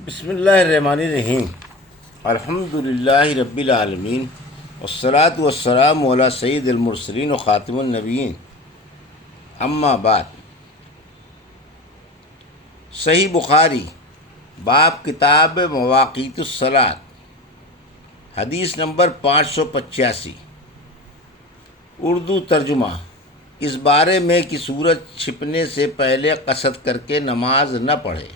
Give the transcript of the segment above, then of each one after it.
بسم اللہ الرحمن الرحیم۔ الحمد للہ رب العالمین، والصلاة والسلام علی سید المرسلین و خاتم النبیین، اما بعد۔ صحیح بخاری باب کتاب مواقیت الصلاۃ، حدیث نمبر 585۔ اردو ترجمہ۔ اس بارے میں کہ سورج چھپنے سے پہلے قصد کر کے نماز نہ پڑھے۔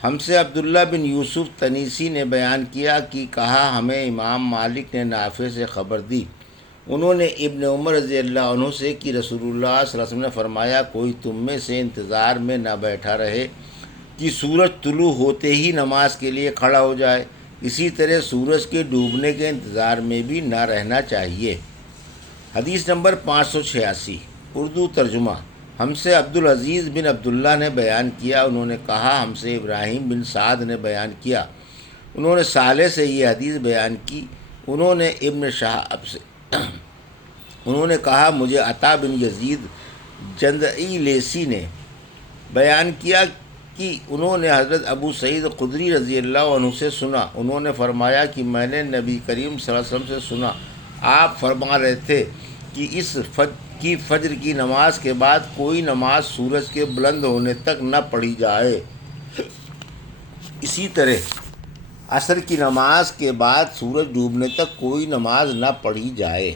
ہم سے عبداللہ بن یوسف تنیسی نے بیان کیا کہ کہا ہمیں امام مالک نے نافع سے خبر دی، انہوں نے ابن عمر رضی اللہ عنہ سے کہ رسول اللہ صلی اللہ علیہ وسلم نے فرمایا، کوئی تم میں سے انتظار میں نہ بیٹھا رہے کہ سورج طلوع ہوتے ہی نماز کے لیے کھڑا ہو جائے، اسی طرح سورج کے ڈوبنے کے انتظار میں بھی نہ رہنا چاہیے۔ حدیث نمبر 586۔ اردو ترجمہ۔ ہم سے عبدالعزیز بن عبداللہ نے بیان کیا، انہوں نے کہا ہم سے ابراہیم بن سعد نے بیان کیا، انہوں نے صالح سے یہ حدیث بیان کی، انہوں نے ابن شہاب سے انہوں نے کہا مجھے عطا بن یزید جندئی لیسی نے بیان کیا کہ انہوں نے حضرت ابو سعید خدری رضی اللہ عنہ سے سنا، انہوں نے فرمایا کہ میں نے نبی کریم صلی اللہ علیہ وسلم سے سنا، آپ فرما رہے تھے کہ فجر کی نماز کے بعد کوئی نماز سورج کے بلند ہونے تک نہ پڑھی جائے، اسی طرح عصر کی نماز کے بعد سورج ڈوبنے تک کوئی نماز نہ پڑھی جائے۔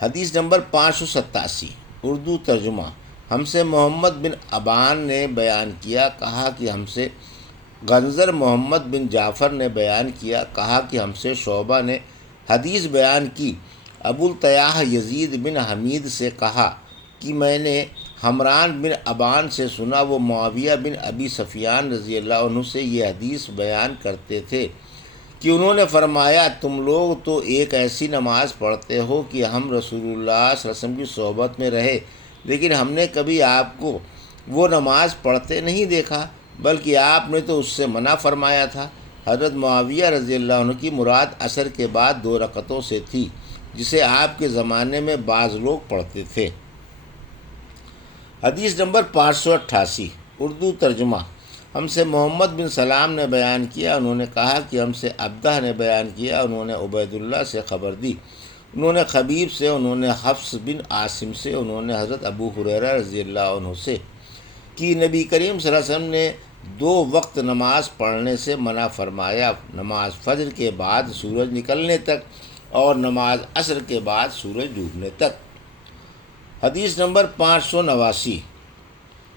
حدیث نمبر 587۔ اردو ترجمہ۔ ہم سے محمد بن ابان نے بیان کیا، کہا کہ ہم سے غنزر محمد بن جعفر نے بیان کیا، کہا کہ ہم سے شعبہ نے حدیث بیان کی، ابو الطیاح یزید بن حمید سے کہا کہ میں نے حمران بن ابان سے سنا، وہ معاویہ بن ابی سفیان رضی اللہ عنہ سے یہ حدیث بیان کرتے تھے کہ انہوں نے فرمایا، تم لوگ تو ایک ایسی نماز پڑھتے ہو کہ ہم رسول اللہ صلی اللہ علیہ وسلم کی صحبت میں رہے لیکن ہم نے کبھی آپ کو وہ نماز پڑھتے نہیں دیکھا، بلکہ آپ نے تو اس سے منع فرمایا تھا۔ حضرت معاویہ رضی اللہ عنہ کی مراد عصر کے بعد 2 رکعتوں سے تھی، جسے آپ کے زمانے میں بعض لوگ پڑھتے تھے۔ حدیث نمبر 588۔ اردو ترجمہ۔ ہم سے محمد بن سلام نے بیان کیا، انہوں نے کہا کہ ہم سے عبدہ نے بیان کیا، انہوں نے عبید اللہ سے خبر دی، انہوں نے خبیب سے، انہوں نے حفص بن عاصم سے، انہوں نے حضرت ابو ہریرہ رضی اللہ عنہ سے کہ نبی کریم صلی اللہ علیہ وسلم نے 2 وقت نماز پڑھنے سے منع فرمایا، نماز فجر کے بعد سورج نکلنے تک اور نماز عصر کے بعد سورج ڈوبنے تک۔ حدیث نمبر 589۔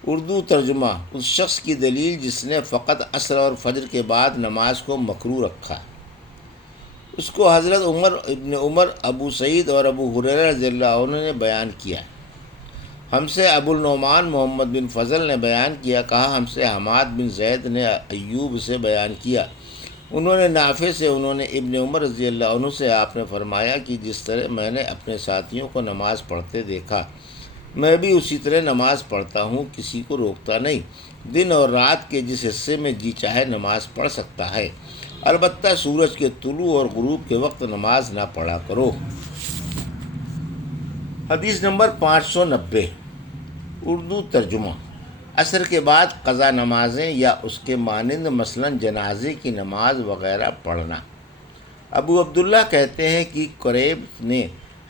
اردو ترجمہ۔ اس شخص کی دلیل جس نے فقط عصر اور فجر کے بعد نماز کو مکروہ رکھا، اس کو حضرت ابن عمر، ابو سعید اور ابو ہریرہ رضی اللہ عنہ نے بیان کیا۔ ہم سے ابو النعمان محمد بن فضل نے بیان کیا، کہا ہم سے حماد بن زید نے ایوب سے بیان کیا، انہوں نے نافع سے، انہوں نے ابن عمر رضی اللہ عنہ سے، آپ نے فرمایا کہ جس طرح میں نے اپنے ساتھیوں کو نماز پڑھتے دیکھا، میں بھی اسی طرح نماز پڑھتا ہوں، کسی کو روکتا نہیں، دن اور رات کے جس حصے میں جی چاہے نماز پڑھ سکتا ہے، البتہ سورج کے طلوع اور غروب کے وقت نماز نہ پڑھا کرو۔ حدیث نمبر 590۔ اردو ترجمہ۔ عصر کے بعد قضا نمازیں یا اس کے مانند مثلاً جنازے کی نماز وغیرہ پڑھنا۔ ابو عبداللہ کہتے ہیں کہ قریب نے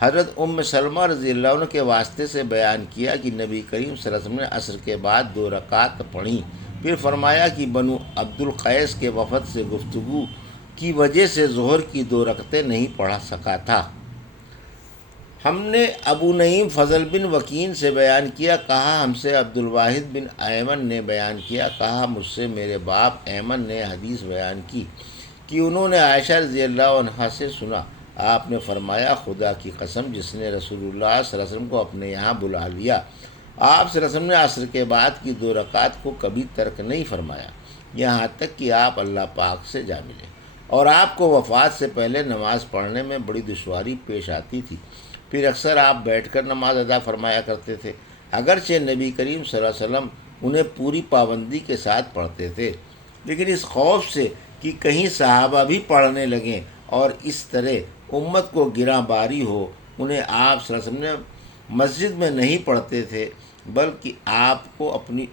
حضرت ام سلمہ رضی اللہ عنہ کے واسطے سے بیان کیا کہ نبی کریم صلی اللہ علیہ وسلم نے عصر کے بعد 2 رکعت پڑھیں، پھر فرمایا کہ بنو عبد القیس کے وفد سے گفتگو کی وجہ سے ظہر کی 2 رکعتیں نہیں پڑھا سکا تھا۔ ہم نے ابو نعیم فضل بن وکین سے بیان کیا، کہا ہم سے عبد الواحد بن ایمن نے بیان کیا، کہا مجھ سے میرے باپ ایمن نے حدیث بیان کی کہ انہوں نے عائشہ رضی اللہ عنہا سے سنا، آپ نے فرمایا خدا کی قسم جس نے رسول اللہ صلی اللہ علیہ وسلم کو اپنے یہاں بلا لیا، آپ صلی اللہ علیہ وسلم نے عصر کے بعد کی 2 رکعت کو کبھی ترک نہیں فرمایا، یہاں تک کہ آپ اللہ پاک سے جا ملے، اور آپ کو وفات سے پہلے نماز پڑھنے میں بڑی دشواری پیش آتی تھی، پھر اکثر آپ بیٹھ کر نماز ادا فرمایا کرتے تھے، اگرچہ نبی کریم صلی اللہ علیہ وسلم انہیں پوری پابندی کے ساتھ پڑھتے تھے، لیکن اس خوف سے کہ کہیں صحابہ بھی پڑھنے لگیں اور اس طرح امت کو گراں باری ہو، انہیں آپ صلی اللہ علیہ وسلم نے مسجد میں نہیں پڑھتے تھے، بلکہ آپ کو اپنی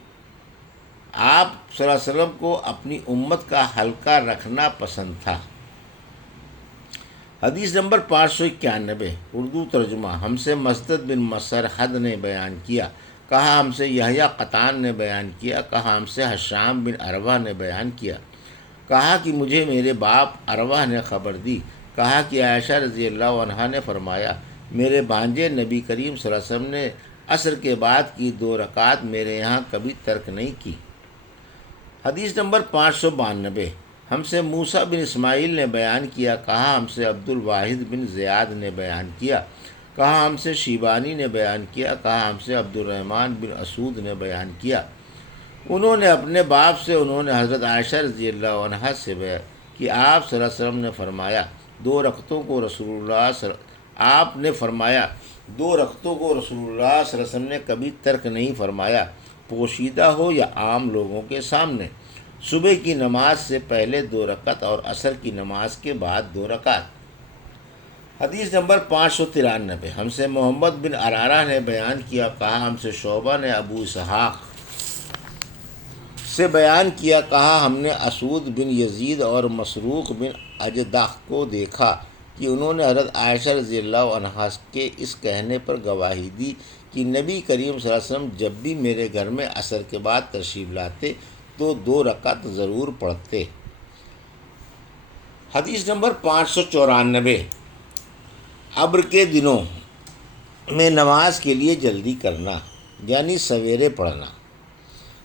آپ صلی اللہ علیہ وسلم کو اپنی امت کا حلقہ رکھنا پسند تھا۔ حدیث نمبر 591 اردو ترجمہ۔ ہم سے مسدد بن مسرحد نے بیان کیا، کہا ہم سے یحییٰ قطان نے بیان کیا، کہا ہم سے حشام بن عروہ نے بیان کیا، کہا کہ مجھے میرے باپ عروہ نے خبر دی، کہا کہ عائشہ رضی اللہ عنہا نے فرمایا، میرے بھانجے نبی کریم صلی اللہ علیہ وسلم نے عصر کے بعد کی 2 رکعات میرے یہاں کبھی ترک نہیں کی۔ حدیث نمبر 592 ہم سے موسیٰ بن اسماعیل نے بیان کیا، کہا ہم سے عبد الواحد بن زیاد نے بیان کیا، کہا ہم سے شیبانی نے بیان کیا، کہا ہم سے عبد الرحمن بن اسود نے بیان کیا، انہوں نے اپنے باپ سے، انہوں نے حضرت عائشہ رضی اللہ عنہا سے بیان کہ آپ صلی اللہ علیہ وسلم نے فرمایا 2 رکعتوں کو رسول اللہ آپ نے فرمایا 2 رکعتوں کو رسول اللہ صلی اللہ علیہ وسلم نے کبھی ترک نہیں فرمایا، پوشیدہ ہو یا عام لوگوں کے سامنے، صبح کی نماز سے پہلے 2 رکعت اور عصر کی نماز کے بعد 2 رکعت۔ حدیث نمبر 593 ہم سے محمد بن عرارہ نے بیان کیا، کہا ہم سے شعبہ نے ابو اسحاق سے بیان کیا، کہا ہم نے اسود بن یزید اور مسروق بن اجدع کو دیکھا کہ انہوں نے حضرت عائشہ رضی اللہ عنہا کے اس کہنے پر گواہی دی کہ نبی کریم صلی اللہ علیہ وسلم جب بھی میرے گھر میں عصر کے بعد تشریف لاتے تو 2 رکعت ضرور پڑھتے۔ حدیث نمبر 594 ابر کے دنوں میں نماز کے لیے جلدی کرنا یعنی سویرے پڑھنا۔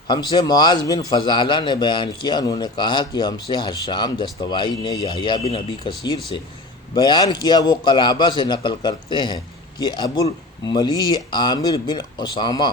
ہم سے معاذ بن فضالہ نے بیان کیا، انہوں نے کہا کہ ہم سے حشام دستوائی نے یحییٰ بن ابی کثیر سے بیان کیا، وہ قلابہ سے نقل کرتے ہیں کہ ابو الملیح عامر بن اسامہ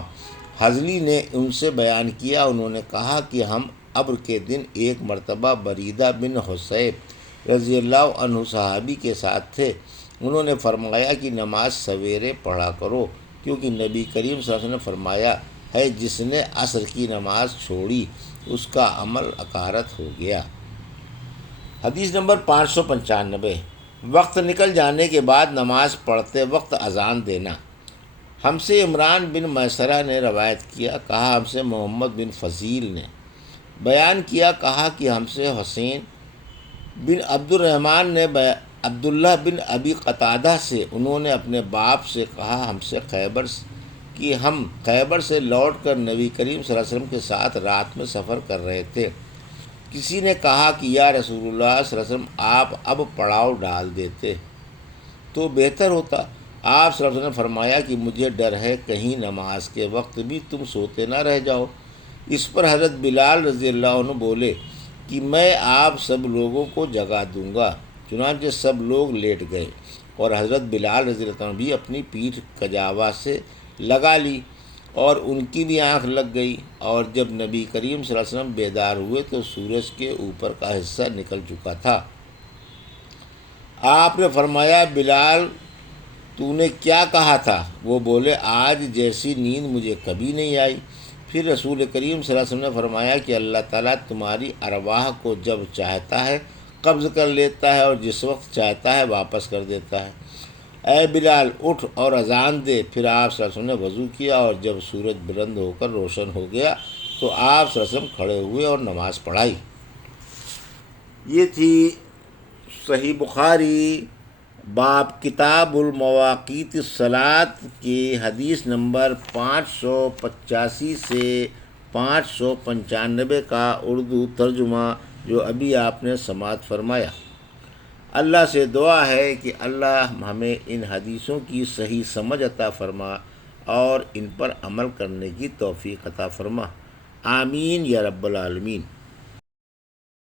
حضلی نے ان سے بیان کیا، انہوں نے کہا کہ ہم ابر کے دن ایک مرتبہ بریدہ بن حصیب رضی اللہ عنہ صحابی کے ساتھ تھے، انہوں نے فرمایا کہ نماز سویرے پڑھا کرو، کیونکہ نبی کریم صلی اللہ علیہ وسلم نے فرمایا ہے جس نے عصر کی نماز چھوڑی اس کا عمل اکارت ہو گیا۔ حدیث نمبر 595 وقت نکل جانے کے بعد نماز پڑھتے وقت اذان دینا۔ ہم سے عمران بن میسرہ نے روایت کیا، کہا ہم سے محمد بن فضیل نے بیان کیا، کہا کہ ہم سے حسین بن عبد الرحمن نے عبداللہ بن ابی قتادہ سے، انہوں نے اپنے باپ سے کہا ہم خیبر سے لوٹ کر نبی کریم صلی اللہ علیہ وسلم کے ساتھ رات میں سفر کر رہے تھے، کسی نے کہا کہ یا رسول اللہ صلی اللہ علیہ وسلم آپ اب پڑاؤ ڈال دیتے تو بہتر ہوتا۔ آپ صلی اللہ علیہ وسلم نے فرمایا کہ مجھے ڈر ہے کہیں نماز کے وقت بھی تم سوتے نہ رہ جاؤ۔ اس پر حضرت بلال رضی اللہ عنہ بولے کہ میں آپ سب لوگوں کو جگا دوں گا، چنانچہ سب لوگ لیٹ گئے اور حضرت بلال رضی اللہ عنہ بھی اپنی پیٹھ کجاوا سے لگا لی اور ان کی بھی آنکھ لگ گئی، اور جب نبی کریم صلی اللہ علیہ وسلم بیدار ہوئے تو سورج کے اوپر کا حصہ نکل چکا تھا۔ آپ نے فرمایا بلال تو نے کیا کہا تھا؟ وہ بولے آج جیسی نیند مجھے کبھی نہیں آئی۔ پھر رسول کریم صلی اللہ علیہ وسلم نے فرمایا کہ اللہ تعالیٰ تمہاری ارواح کو جب چاہتا ہے قبض کر لیتا ہے اور جس وقت چاہتا ہے واپس کر دیتا ہے۔ اے بلال اٹھ اور اذان دے۔ پھر آپ صلی اللہ علیہ وسلم نے وضو کیا اور جب سورج بلند ہو کر روشن ہو گیا تو آپ صلی اللہ علیہ وسلم کھڑے ہوئے اور نماز پڑھائی۔ یہ تھی صحیح بخاری باب کتاب المواقیت الصلاۃ کی حدیث نمبر 585 سے 595 کا اردو ترجمہ جو ابھی آپ نے سماعت فرمایا۔ اللہ سے دعا ہے کہ اللہ ہمیں ان حدیثوں کی صحیح سمجھ عطا فرما اور ان پر عمل کرنے کی توفیق عطا فرما، آمین یا رب العالمین۔